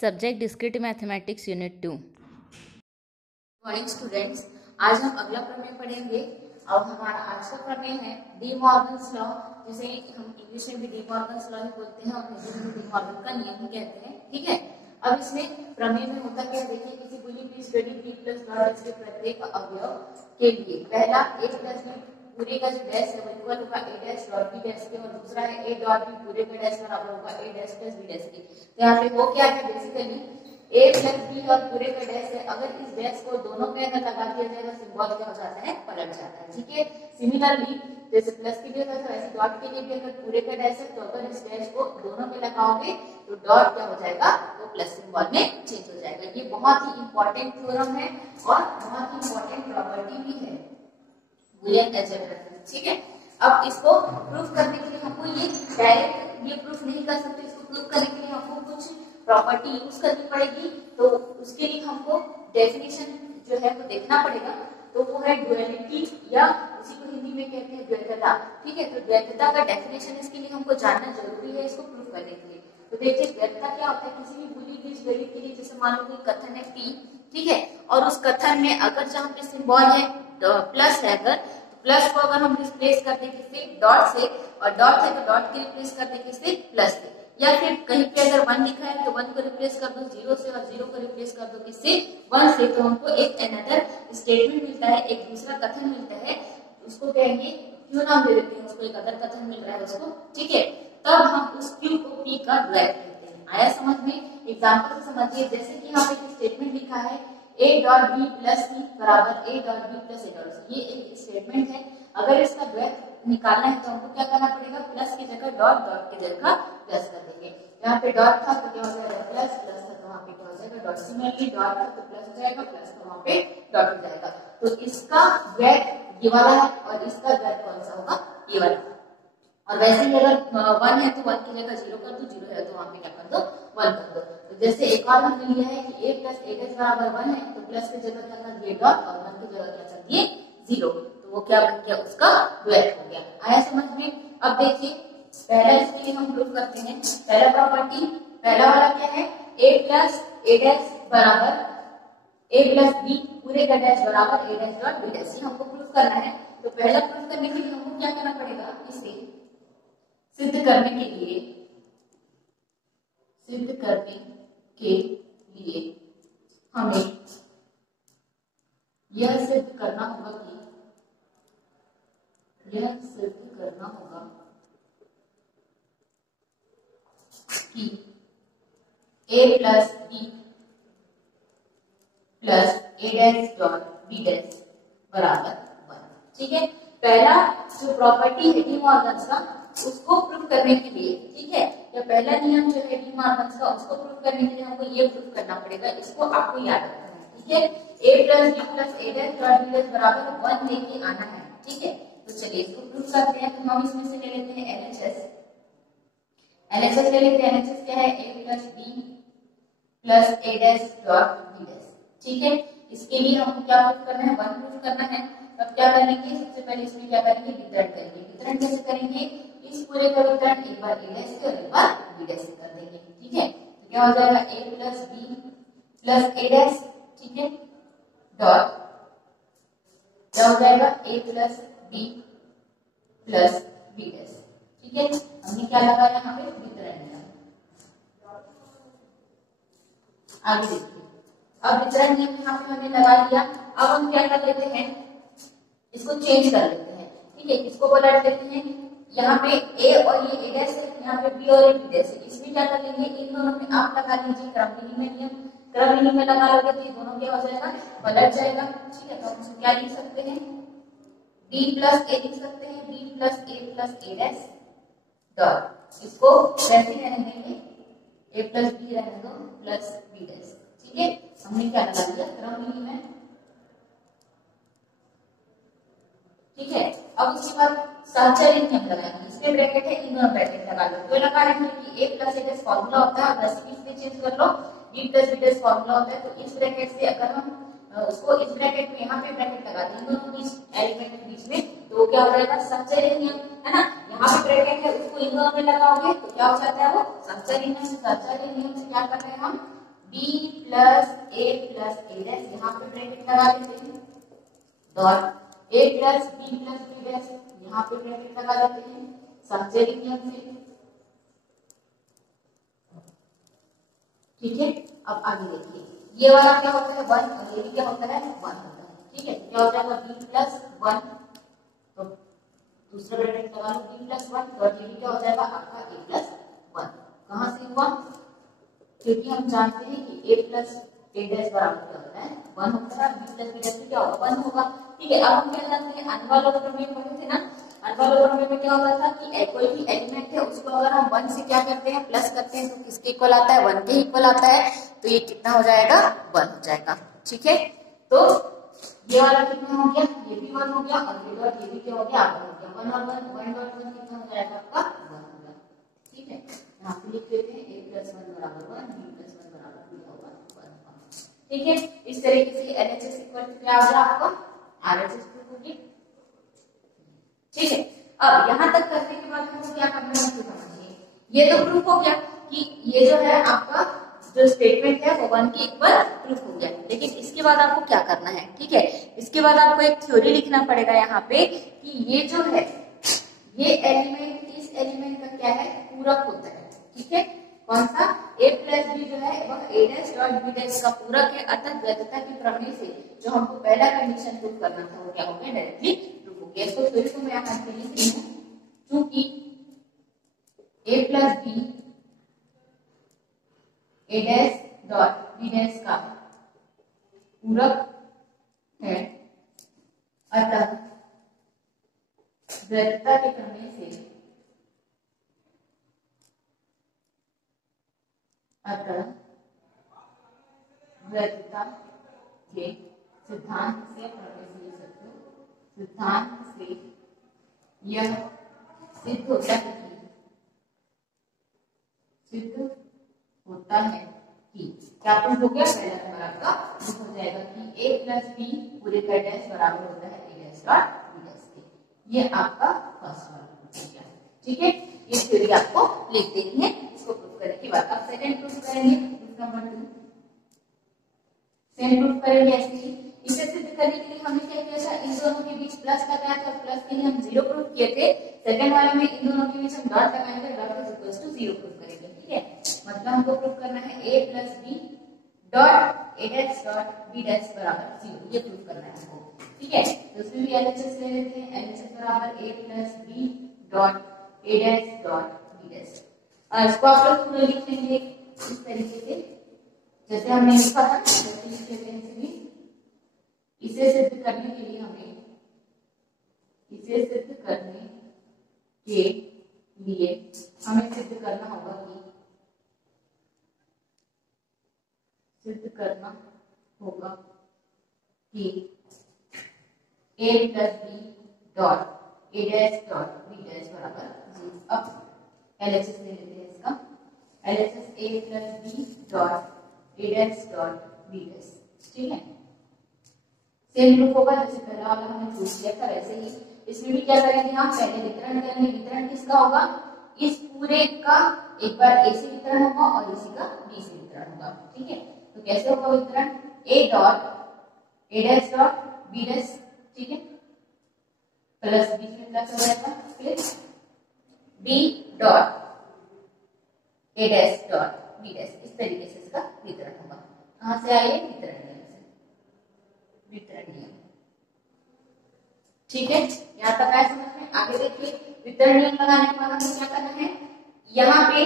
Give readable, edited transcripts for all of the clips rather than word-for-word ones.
Subject discrete mathematics unit 2। Morning students, आज हम अगला प्रमेय पढ़ेंगे। अब हमारा आज का प्रमेय है डी मॉर्गन्स लॉ, जिसे हम इंग्लिश में भी डी मॉर्गन्स लॉ ही बोलते हैं और हिंदी में डी मॉर्गन का नियम ही कहते हैं। ठीक है, अब इसमें प्रमेय में होता क्या है देखिए। किसी बुली भी स्टडी बी प्लस डॉट इसके प्रत्येक अवयव के लिए पहला a प्लस बी पूरे का जो डैश है वो इक्वल होगा a dash dot b dash के, और दूसरा है a डॉट b पूरे का डैश बराबर होगा a dash plus b dash के। तो यहाँ पे वो क्या है बेसिकली a प्लस b और पूरे का डैश है। अगर इस डैश को दोनों में अगर लगा दिया जाएगा सिंबल क्या हो जाता है, पलट जाता है। ठीक है, सिमिलरली जैसे प्लस के लिए था वैसे डॉट के लिए भी अगर पूरे का डैश है तो अगर इस डैश को दोनों में लगाओगे तो डॉट क्या हो जाएगा, वो प्लस सिंबल में चेंज हो जाएगा। ये बहुत ही इंपॉर्टेंट थ्योरम है और बहुत ही इंपॉर्टेंट प्रॉपर्टी भी है बूलियन अलजेब्रा की। ठीक है, अब इसको प्रूफ करने के लिए हमको ये डायरेक्ट ये प्रूफ नहीं कर सकते। इसको प्रूफ करने के लिए हमको कुछ प्रॉपर्टी यूज करनी पड़ेगी। तो उसके लिए हमको डेफिनेशन जो है वो देखना पड़ेगा। तो वो है ड्युअलिटी, या उसी को हिंदी में कहते हैं द्वैतता। ठीक है, तो द्वैतता का डेफिनेशन इसके लिए हमको जानना जरूरी है इसको प्रूफ करने के लिए। तो देखिए द्वैतता क्या होता है, किसी भी बुली बीज गणित के लिए जैसे मान लो कोई कथन है P, ठीक है, और उस कथन में अगर जहाँ पे सिंबल है प्लस है, अगर प्लस को अगर हम रिप्लेस कर दें किससे, डॉट से, और डॉट है तो डॉट के रिप्लेस कर दें किससे, प्लस से, या फिर कहीं पे अगर 1 लिखा है तो 1 को रिप्लेस कर दो 0 से, और 0 को रिप्लेस कर दो किससे, 1 से। तो हमको एक अनदर स्टेटमेंट मिलता है, एक दूसरा कथन मिलता है। उसको कहेंगे क्यों नाम दे देते हैं उसको, एक अदर कथन मिल रहा है उसको। ठीक है, तब हम उस क्यू को पी का द्वैत कहते हैं। आया समझ में? एग्जांपल से समझिए, जैसे कि यहाँ पे एक स्टेटमेंट लिखा है a dot b plus c बराबर a dot b plus a dot c। ये एक स्टेटमेंट है। अगर इसका द्वैत निकालना है तो हमको क्या करना पड़ेगा, प्लस की जगह डॉट, डॉट की जगह प्लस कर देंगे। यहाँ पे डॉट था तो क्या हो जाएगा प्लस, प्लस था तो वहाँ पे क्या हो जाएगा डॉट। सिमिलरली डॉट था तो प्लस हो जाएगा, प्लस तो वहाँ पे डॉट हो जाएगा। तो इसका द्वैत ये वाला है और इसका द्वैत कौन सा होगा, ये वाला। और वैसे ही अगर 1 है तो 1 की जगह 0 कर दो, 0 है तो वहाँ पे क्या कर दो, 1 कर दो। तो जैसे एक और हमने लिया है कि a प्लस a डैश बराबर 1 है, तो प्लस की जगह क्या कर दिए डॉट, और 1 की जगह क्या कर दिए 0। तो वो क्या बन गया, उसका द्वैत हो गया। आया समझ में? अब देखिए पहला इसके लिए हम प्रूव करते हैं। पहला प्रॉपर्टी, पहला वाला क्या है, a प्लस a डैश बराबर a प्लस b पूरे का डैश बराबर a dash dot b dash. ये हमको प्रूव करना है। तो पहला प्रूव करने के लिए हमको क्या करना पड़ेगा, इसे सिद्ध करने के लिए हमें यह सिद्ध करना होगा कि a plus b plus a dash dot b dash बराबर 1। ठीक है, पहला जो प्रॉपर्टी है डी मॉर्गन्स का उसको प्रूव करने के लिए, ठीक है, या पहला नियम जो है डी मॉर्गन्स का उसको प्रूव करने के लिए हमको ये प्रूव करना पड़ेगा। इसको आपको याद रखना है। ठीक है, a plus b plus a dash dot b dash बराबर 1 लेके आना है। ठीक है, तो चलिए इसको प्रूव करते हैं। तो हम इसमें से ले लेते हैं LHS ले लेते हैं। LHS क्या है, a plus b plus a dash dot b dash. ठीक है, इसके लिए हमको क्या प्रूव करना है, 1 प्रूव करना है। तब क्या करेंगे, सबसे पहले इसमें क्या करेंगे, वितरण करेंगे। वितरण कैसे करेंगे, इस पूरे का वितरण एक बार a डैश से और एक बार b डैश से कर देंगे। ठीक है, तो क्या हो जाएगा a plus b plus a dash, ठीक है, डॉट क्या हो जाएगा a plus b plus b dash. ठीक है, हमने क्या लगाया यहाँ पे, वितरण नियम। आगे देखिए, अब वितरण नियम यहाँ पे हमने लगा लिया। अब हम क्या कर लेते हैं, इसको चेंज कर लेते हैं। ठीक है, इसको पलट लेते हैं। यहाँ पे a और ये a डैश है, यहाँ पे b और b डैश है। इसमें क्या कर लेंगे, इन दोनों में आप लगा लीजिए क्रम विनिमय नियम। क्रम विनिमय लगा लोगे तो ये दोनों क्या हो जाएगा, पलट जाएगा। ठीक है, तो हम इसको क्या लिख सकते हैं, b प्लस a लिख सकते हैं, b plus a dash dot, इसको वैसे रहने देंगे a प्लस b रहने दो प्लस b डैश। ठीक है, हमने क्या लगा दिया, क्रम विनिमय। ठीक है, अब उसके बाद सहचर्य नियम लगाएंगे। इसमें ब्रैकेट है, इन दोनों ब्रैकेट लगा लो। तो लगा रहे हैं कि a plus a dash formula होता है, रेसिपी से चेंज कर लो, b plus b dash formula होता है। तो इस ब्रैकेट से अगर हम उसको इस ब्रैकेट में यहाँ पे ब्रैकेट लगा दें, दोनों बीच एलिमेंट के बीच में, तो क्या हो जाएगा, सहचर्य नियम, है ना। यहाँ पे ब्रैकेट है, उसको इन दोनों में लगाओगे तो क्या हो जाता है, वो सहचर्य नियम। सहचर्य नियम से क्या कर रहे हैं हम, बी प्लस ए डैश, यहाँ पे ब्रैकेट लगा देते हैं, dot A plus B dash, यहाँ पे ब्रैकेट लगा देते हैं समझेरी नियम से। ठीक है, अब आगे देखिए, ये वाला क्या होता है 1 और ये भी क्या होता है 1 होता है। ठीक है, क्या हो जाएगा b प्लस 1, तो दूसरा ब्रैकेट लगा लो b प्लस 1, तो ये भी क्या हो जाएगा आपका a प्लस 1। कहां से हुआ, क्योंकि हम जानते हैं कि a प्लस a डैश बराबर क्या होता है 1 होता है, b प्लस b डैश क्या होगा 1 होगा। ठीक है, अब हम क्या जानते हैं अनवालों प्रमेय पढ़े थे ना, अनवालों प्रमेय में क्या होता था कि कोई भी एलिमेंट है उसको अगर हम 1 से क्या करते हैं प्लस करते हैं तो किसके इक्वल आता है 1 के इक्वल आता है, तो ये कितना हो जाएगा 1 हो जाएगा। ठीक है, तो ये वाला कितना हो गया, ये भी 1 हो गया और ये डॉट ये भी क्या हो गया 1 हो गया, 1 और 1 डॉट 1 कितना हो जाएगा आपका 1 होगा। ठीक है, यहाँ पे लिख देते हैं a प्लस 1 बराबर 1, b प्लस 1 बराबर क्या होगा 1। ठीक है, इस तरीके से LHS इक्वल क्या आ गया आपका RHS प्रूफ होगी। ठीक है, अब यहाँ तक करने के बाद हमको क्या करना है समझिए, ये तो प्रूफ हो गया कि ये जो है आपका जो स्टेटमेंट है वो 1 के इक्वल प्रूफ हो गया, लेकिन इसके बाद आपको क्या करना है। ठीक है, इसके बाद आपको एक थ्योरी लिखना पड़ेगा यहाँ पे कि ये जो है ये एलिमेंट इस एलिमेंट का क्या है पूरक होता है। ठीक है, कौन सा a प्लस बी जो है वह a dash dot b dash का पूरक है, अर्थात वैधता के प्रमेय से जो हमको पहला कंडीशन प्रूफ करना था वो क्या हो गया डायरेक्टली प्रूफ हो गया। इसको थ्योरी को मैं यहाँ पे लिख रही हूँ, क्योंकि a plus B a dash dot b dash का पूरक है, अतः वैधता के प्रमेय से वैधता के सिद्धांत से यह सिद्ध होता है कि क्या प्रूफ हो गया, पहला नंबर आपका प्रूफ हो जाएगा कि a प्लस बी पूरे का डैश बराबर होता है a dash dot b dash के। ये आपका फर्स्ट वाला प्रूफ हो गया। ठीक है, ये थ्योरी आपको लिख देनी है, इसको प्रूफ करने के बाद अब सेकंड प्रूफ करेंगे, प्रूफ नंबर 2 सेम प्रूफ करेंगे। ऐसे ही इसे सिद्ध करने के लिए हमने क्या किया था, इन दोनों के बीच प्लस लगाया था, प्लस के लिए हम 0 प्रूफ किए थे, सेकंड वाले में इन दोनों के बीच हम डॉट लगाएंगे, dot is equal to 0 proof करेंगे। ठीक है, मतलब हमको प्रूफ करना है a plus B dot a dash dot b dash बराबर 0, ये प्रूफ करना है हमको। ठीक है, तो उसमें भी LHS ले लेते हैं, LHS बराबर a plus B dot a dash dot b dash, और इसको आप लोग पूरा लिख लेंगे इस तरीके से जैसे हमने लिखा था, जैसे लिख लेते हैं भी। इसे सिद्ध करने के लिए हमें सिद्ध करना होगा कि a plus B dot a dash dot b dash बराबर 0। अब LHS ले लेते हैं इसका, LHS a plus B dot a dash dot b dash. ठीक है, सेम प्रूफ होगा जैसे पहला वाला हमने प्रूफ किया था वैसे ही इसमें भी क्या करेंगे हम, पहले वितरण करेंगे। वितरण किसका होगा, इस पूरे का एक बार a से वितरण होगा और इसी का b से वितरण होगा। ठीक है, तो कैसे होगा वितरण, a dot a dash dot b dash, ठीक है, प्लस बीच में प्लस हो जाएगा, फिर b dot a dash dot b dash, इस तरीके से इसका वितरण होगा। कहां से आए, वितरण नियम से, वितरण नियम। ठीक है, यहाँ तक आया समझ में। आगे देखिए, वितरण नियम लगाने के बाद हमें क्या करना है, यहाँ पे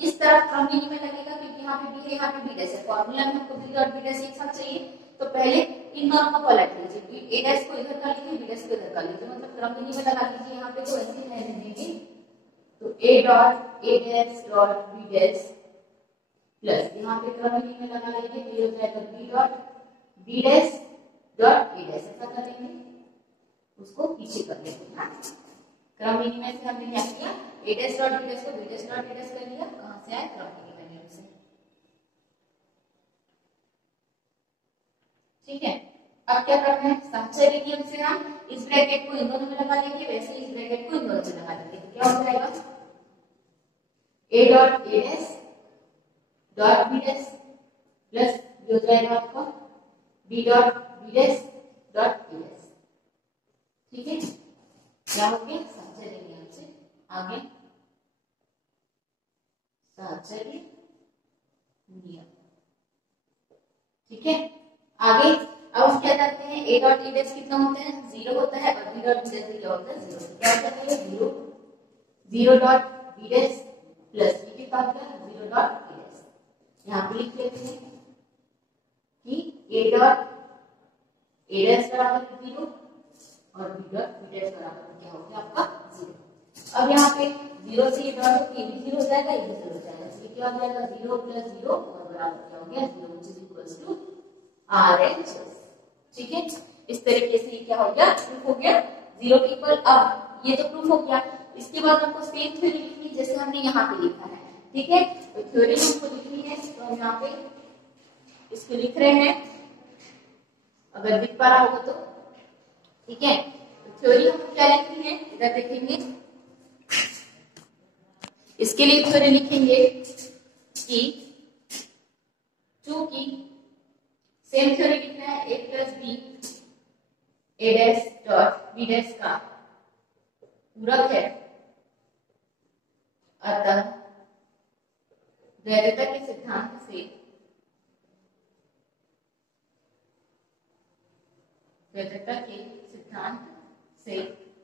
इस तरफ क्रम में लगेगा क्योंकि यहाँ पे b है, यहाँ पे b डैश है, फॉर्मूला में हमको b डॉट b डैश एक साथ चाहिए, तो पहले इन दोनों को पलट लीजिए, a डैश को इधर कर लीजिए, b डैश को इधर कर लीजिए, मतलब क्रम में लगा लीजिए यहाँ पे, तो ऐसे ही रहने देंगे। तो a dot a dash dot b dash plus यहाँ पे क्रम में लगा लेंगे, तो ये हो जाएगा b dot b dash dot a dash, ऐसा करेंगे, उसको पीछे कर लेंगे। क्रम विनिमय से हमने क्या किया, a dash dot b dash को b dash dot a dash कर लिया, कहां से आया, क्रम विनिमय नियम से। ठीक है, अब क्या करना है, साहचर्य नियम से हम इस ब्रैकेट को इन दोनों में लगा लेंगे, वैसे ही इस ब्रैकेट को इन दोनों में लगा लेंगे, क्या हो जाएगा, a dot a dash dot b dash plus ये हो जाएगा आपका B dot B dash dot A dash. ठीक है, क्या हो गया? साहचर्य आपसे आगे साहचर्य नियम। ठीक है, आगे अब क्या करते हैं, ए डॉट ए डैश कितना होता है? 0 होता है और बी डॉट बी डैश क्या होता है? 0। क्या होता है? 0 0 dot B dash plus B कितना होता है? 0 डॉट ए डैश। यहाँ पे लिख लेते हैं कि ए डॉट ए डैश बराबर 0 और बी डॉट बी डैश बराबर क्या हो गया आपका? 0। अब यहाँ पे 0 से ये डॉट ये भी 0 हो जाएगा, ये भी 0 हो जाएगा, इसलिए क्या हो जाएगा? 0 प्लस 0 और बराबर क्या हो गया? 0 which is equals to RHS। ठीक है, इस तरीके से क्या हो गया? प्रूफ हो गया 0 के इक्वल। अब ये तो प्रूफ हो गया, इसके बाद हमको सेम थ्योरी लिखनी है जैसे हमने यहाँ पे लिखा है। ठीक है, तो थ्योरी हमको लिखनी है, तो हम यहाँ पे इसको लिख रहे हैं, अगर दिख पा रहा होगा तो। ठीक है, तो थ्योरी हमको क्या लिखनी है, इधर देखेंगे, इसके लिए थ्योरी लिखेंगे कि चूंकि सेम थ्योरी लिखना है ए प्लस बी ए डैश डॉट बी डैश का पूरक है, अतः वैधता के सिद्धांत से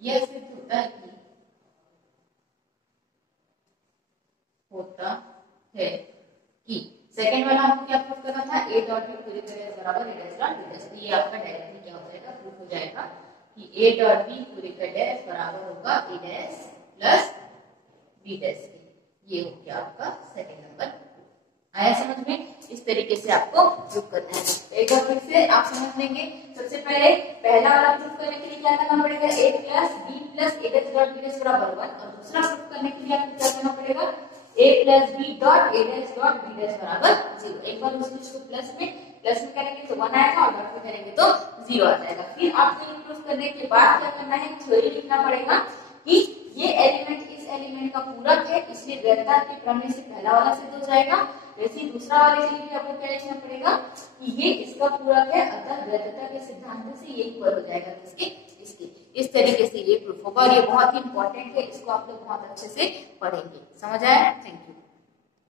यह सिद्ध होता है कि सेकंड वाला हमको क्या प्रूफ करना था? ए डॉट बी पूरी तरह बराबर ए डैश डॉट बी डैश। तो ये आपका डायरेक्टली क्या हो जाएगा? प्रूफ हो जाएगा कि ए डॉट बी पूरी का डैश बराबर होगा ए डैश प्लस बी डैश के। ये हो गया आपका सेकंड नंबर। आया समझ में? इस तरीके से आपको प्रूफ करना है। एक बार फिर से आप समझ लेंगे। सबसे पहले पहला वाला प्रूफ करने के लिए क्या करना पड़ेगा? ए प्लस बी प्लस ए डैश डॉट बी डैश बराबर 1। और दूसरा प्रूफ करने के लिए आपको क्या करना पड़ेगा? a plus B dot A dash dot B dash बराबर 0। एक बार उसको प्लस में करेंगे तो 1 आएगा और डॉट में करेंगे तो 0 आ जाएगा। फिर आपको ये प्रूफ करने के बाद क्या करना है? थ्योरी लिखना पड़ेगा कि ये एलिमेंट इस एलिमेंट का पूरक है, इसलिए वैधता के प्रमेय से पहला वाला सिद्ध हो जाएगा। वैसे ही दूसरा वाले के लिए आपको क्या लिखना पड़ेगा कि ये इसका पूरक है, अतः वैधता के सिद्धांत से ये इक्वल हो जाएगा किसके? इसके। इस तरीके से ये प्रूफ होगा और ये बहुत ही इंपॉर्टेंट है, इसको आप लोग बहुत अच्छे से पढ़ेंगे। समझ आया? Thank you.